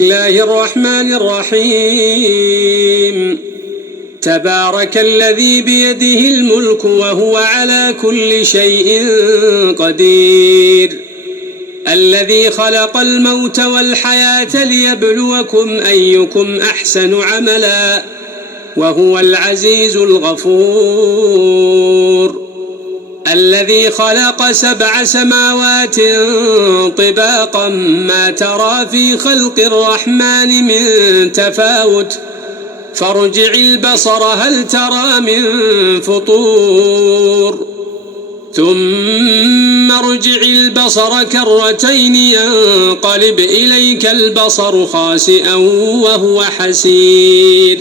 الله الرحمن الرحيم. تبارك الذي بيده الملك وهو على كل شيء قدير، الذي خلق الموت والحياة ليبلوكم أيكم أحسن عملا وهو العزيز الغفور. الذي خلق 7 سماوات طباقا ما ترى في خلق الرحمن من تفاوت، فارجع البصر هل ترى من فطور، ثم ارجع البصر كرتين ينقلب إليك البصر خاسئا وهو حسير.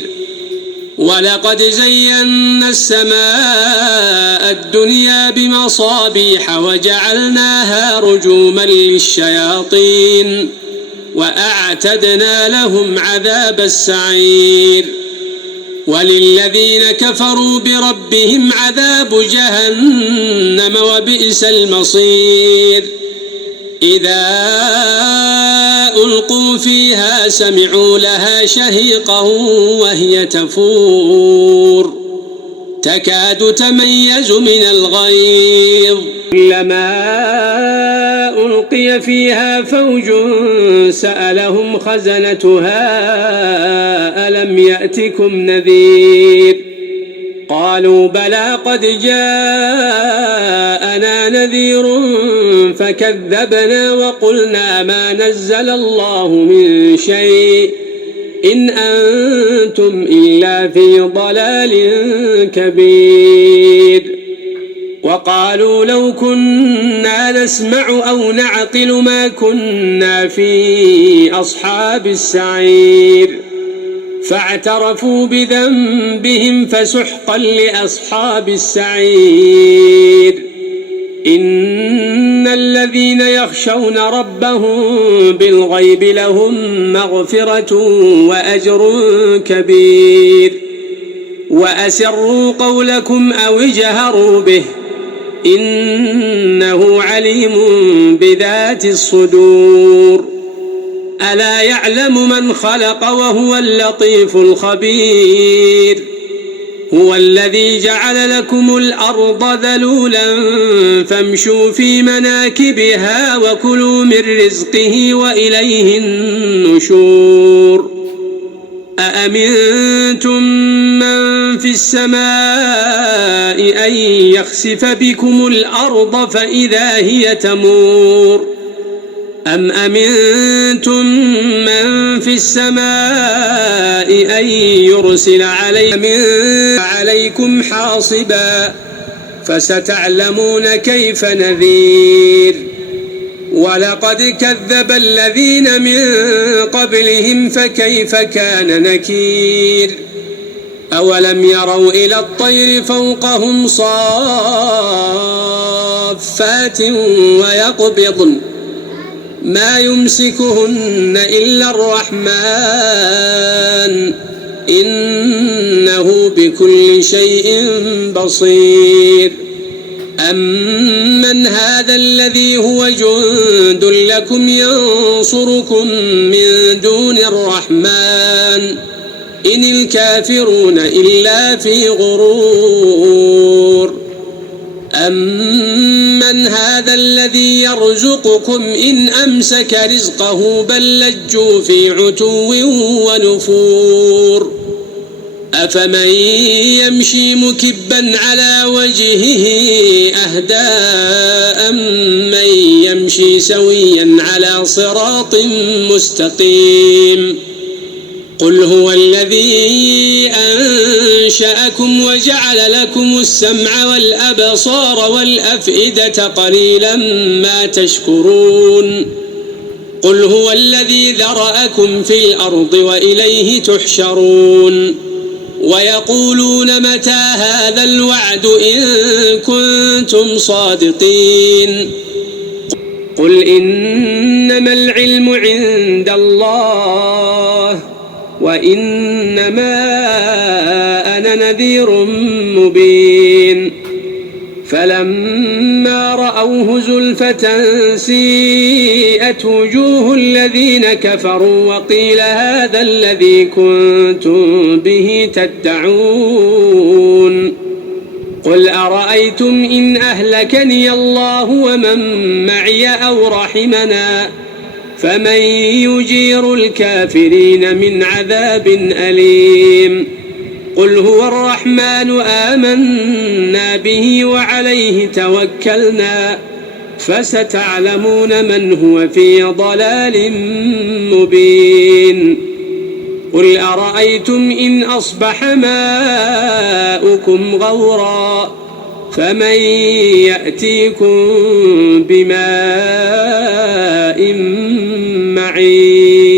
ولقد زينا السماء الدنيا بمصابيح وجعلناها رجوما للشياطين وأعتدنا لهم عذاب السعير. وللذين كفروا بربهم عذاب جهنم وبئس المصير. إذا ألقوا فيها سمعوا لها شهيقا وهي تفور تكاد تميز من الغيظ، كلما ألقي فيها فوج سألهم خزنتها ألم يأتكم نذير؟ قالوا بلى قد جاءنا نذير فكذبنا وقلنا ما نزل الله من شيء إن أنتم إلا في ضلال كبير. وقالوا لو كنا نسمع أو نعقل ما كنا في أصحاب السعير، فاعترفوا بذنبهم فسحقا لأصحاب السعير. إن الذين يخشون ربهم بالغيب لهم مغفرة وأجر كبير. وأسروا قولكم أو اجهروا به إنه عليم بذات الصدور. ألا يعلم من خلق وهو اللطيف الخبير. هو الذي جعل لكم الأرض ذلولا فامشوا في مناكبها وكلوا من رزقه وإليه النشور. أأمنتم من في السماء أن يخسف بكم الأرض فإذا هي تمور، أم أمنتم من في السماء أن يرسل عليكم حاصبا فستعلمون كيف نذير. ولقد كذب الذين من قبلهم فكيف كان نكير. أولم يروا إلى الطير فوقهم صافات ويقبضن ما يمسكهن إلا الرحمن إنه بكل شيء بصير. أمن هذا الذي هو جند لكم ينصركم من دون الرحمن إن الكافرون إلا في غرور. أمن هذا الذي يرزقكم إن أمسك رزقه بل لجوا في عتو ونفور. أفمن يمشي مكبا على وجهه أهدى أمن يمشي سويا على صراط مستقيم. قل هو الذي أنشأكم وجعل لكم السمع والأبصار والأفئدة قليلا ما تشكرون. قل هو الذي ذرأكم في الأرض وإليه تحشرون. ويقولون متى هذا الوعد إن كنتم صادقين. قل إنما العلم عند الله وإنما أنا نذير مبين. فلما فلما رأوه زلفة سيئت وجوه الذين كفروا وقيل هذا الذي كنتم به تدعون قل أرأيتم إن أهلكني الله ومن معي أو رحمنا فمن يجير الكافرين من عذاب أليم قل هو الرحمن آمنا به وعليه توكلنا فستعلمون من هو في ضلال مبين قل أرأيتم إن أصبح ماؤكم غورا فمن يأتيكم بماء معين